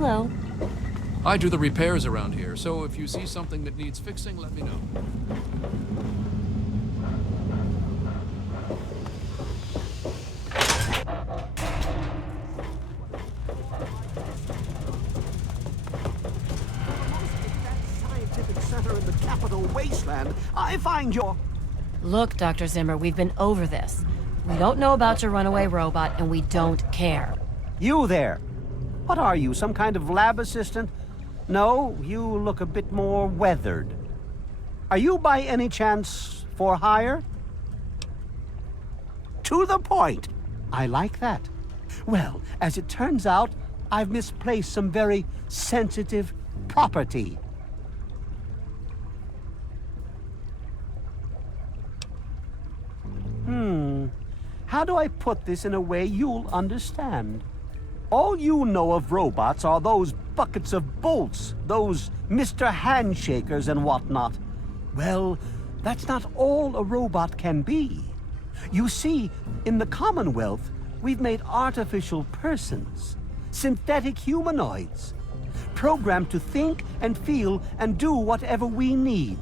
Hello. I do the repairs around here, so if you see something that needs fixing, let me know. Scientific center in the Capital Wasteland, I find your... Look, Dr. Zimmer, we've been over this. We don't know about your runaway robot, and we don't care. You there! What are you, some kind of lab assistant? No, you look a bit more weathered. Are you by any chance for hire? To the point! I like that. Well, as it turns out, I've misplaced some very sensitive property. How do I put this in a way you'll understand? All you know of robots are those buckets of bolts, those Mr. Handshakers and whatnot. Well, that's not all a robot can be. You see, in the Commonwealth, we've made artificial persons, synthetic humanoids, programmed to think and feel and do whatever we need.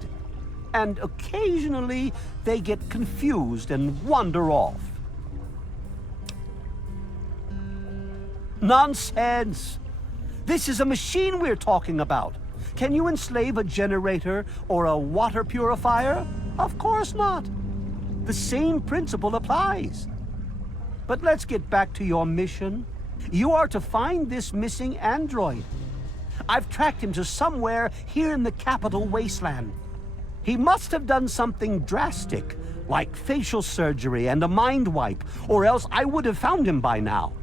And occasionally, they get confused and wander off. Nonsense! This is a machine we're talking about. Can you enslave a generator or a water purifier? Of course not. The same principle applies. But let's get back to your mission. You are to find this missing android. I've tracked him to somewhere here in the Capital Wasteland. He must have done something drastic, like facial surgery and a mind wipe, or else I would have found him by now.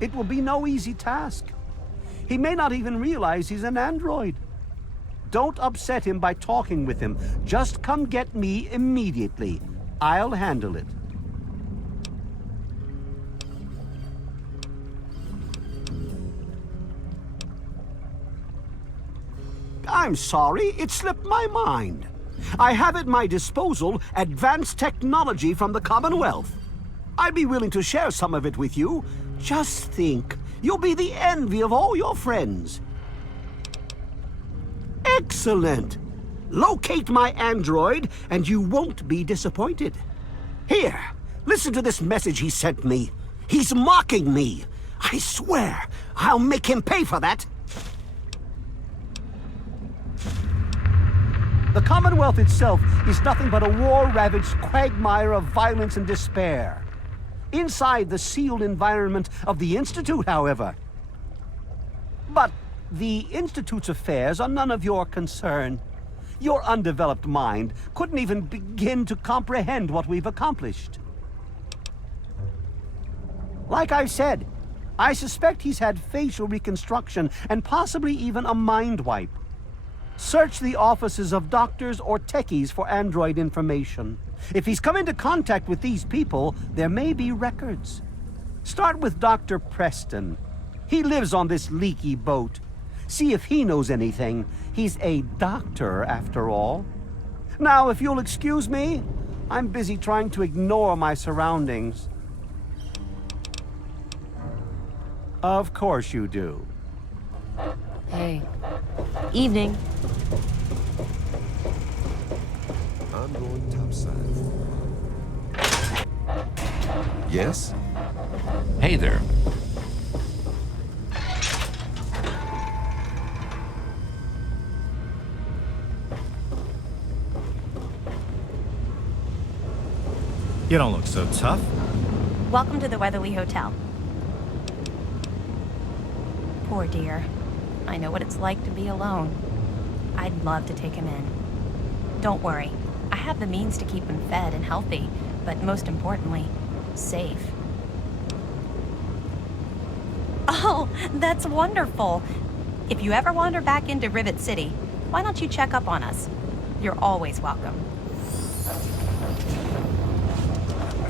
It will be no easy task. He may not even realize he's an android. Don't upset him by talking with him. Just come get me immediately. I'll handle it. I'm sorry, it slipped my mind. I have at my disposal advanced technology from the Commonwealth. I'd be willing to share some of it with you. Just think, you'll be the envy of all your friends. Excellent! Locate my android, and you won't be disappointed. Here, listen to this message he sent me. He's mocking me. I swear, I'll make him pay for that. The Commonwealth itself is nothing but a war-ravaged quagmire of violence and despair. Inside the sealed environment of the Institute, however. But the Institute's affairs are none of your concern. Your undeveloped mind couldn't even begin to comprehend what we've accomplished. Like I've said, I suspect he's had facial reconstruction and possibly even a mind wipe. Search the offices of doctors or techies for android information. If he's come into contact with these people, there may be records. Start with Dr. Preston. He lives on this leaky boat. See if he knows anything. He's a doctor, after all. Now, if you'll excuse me, I'm busy trying to ignore my surroundings. Of course you do. Hey. Evening. I'm going topside. Yes? Hey there. You don't look so tough. Welcome to the Weatherly Hotel. Poor dear. I know what it's like to be alone. I'd love to take him in. Don't worry. I have the means to keep him fed and healthy, but most importantly, safe. Oh, that's wonderful. If you ever wander back into Rivet City, why don't you check up on us? You're always welcome.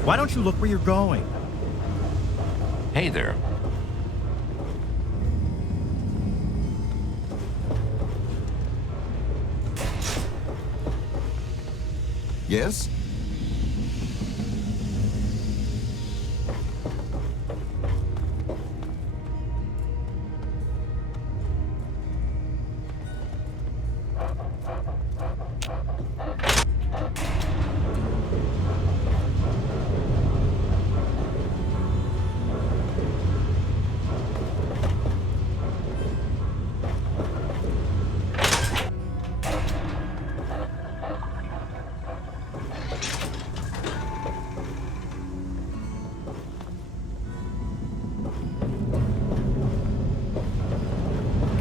Why don't you look where you're going? Hey there. Yes?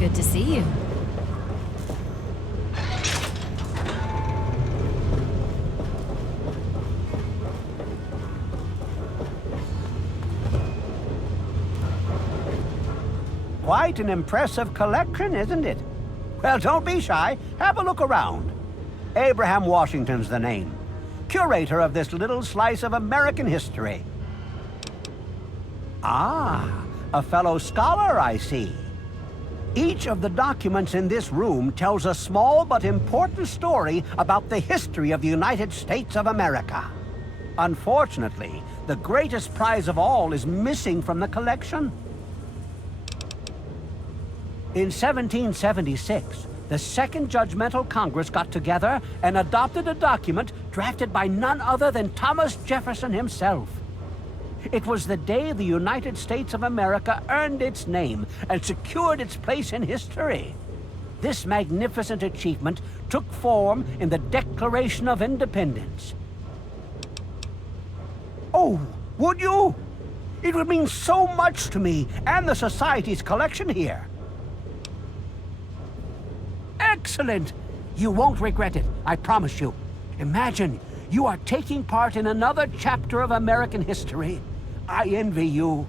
Good to see you. Quite an impressive collection, isn't it? Well, don't be shy. Have a look around. Abraham Washington's the name. Curator of this little slice of American history. Ah, a fellow scholar, I see. Each of the documents in this room tells a small but important story about the history of the United States of America. Unfortunately, the greatest prize of all is missing from the collection. In 1776, the Second Judgmental Congress got together and adopted a document drafted by none other than Thomas Jefferson himself. It was the day the United States of America earned its name and secured its place in history. This magnificent achievement took form in the Declaration of Independence. Oh, would you? It would mean so much to me and the Society's collection here. Excellent! You won't regret it, I promise you. Imagine, you are taking part in another chapter of American history. I envy you.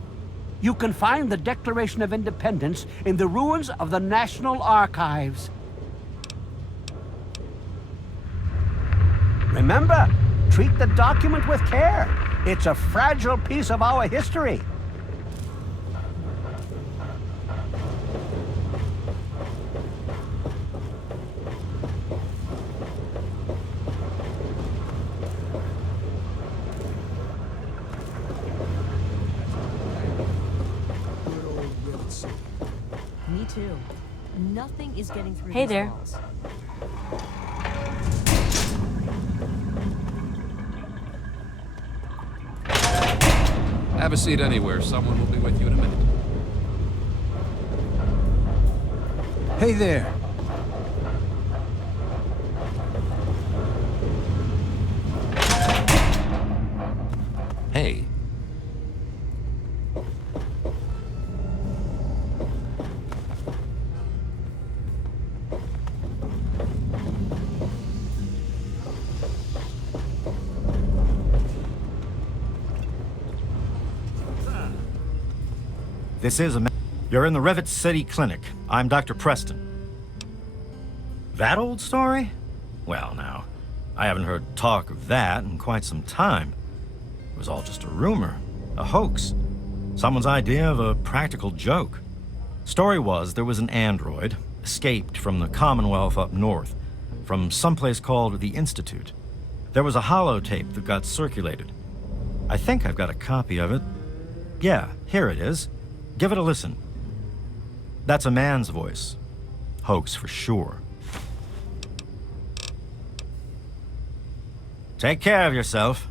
You can find the Declaration of Independence in the ruins of the National Archives. Remember, treat the document with care. It's a fragile piece of our history. Me too. Nothing is getting through Hey these there. walls. Have a seat anywhere. Someone will be with you in a minute. Hey there. Hey. This is a... You're in the Revit City Clinic. I'm Dr. Preston. That old story? Well, now, I haven't heard talk of that in quite some time. It was all just a rumor, a hoax, someone's idea of a practical joke. Story was there was an android, escaped from the Commonwealth up north, from someplace called the Institute. There was a holotape that got circulated. I think I've got a copy of it. Yeah, here it is. Give it a listen. That's a man's voice. Hoax for sure. Take care of yourself.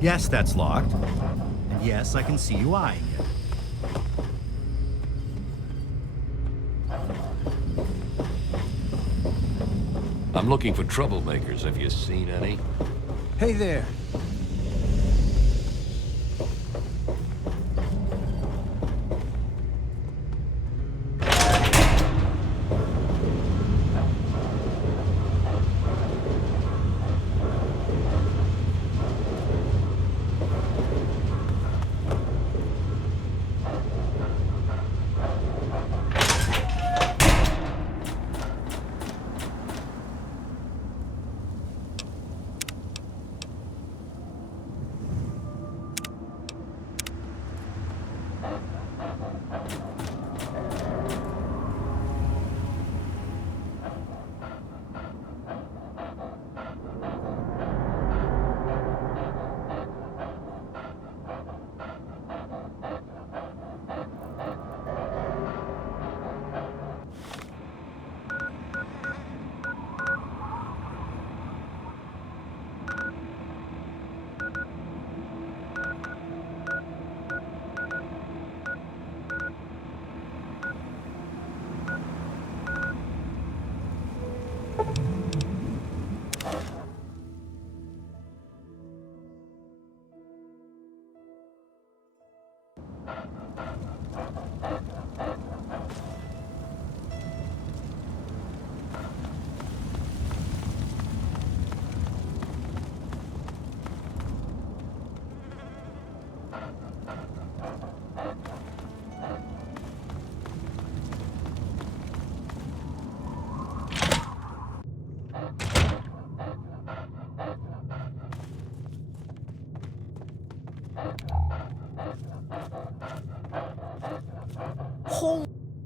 Yes, that's locked. And yes, I can see you eyeing it. I'm looking for troublemakers. Have you seen any? Hey there.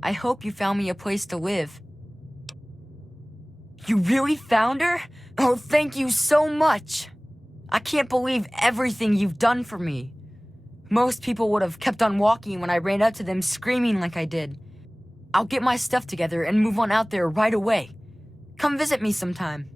I hope you found me a place to live. You really found her? Oh, thank you so much. I can't believe everything you've done for me. Most people would have kept on walking when I ran up to them screaming like I did. I'll get my stuff together and move on out there right away. Come visit me sometime.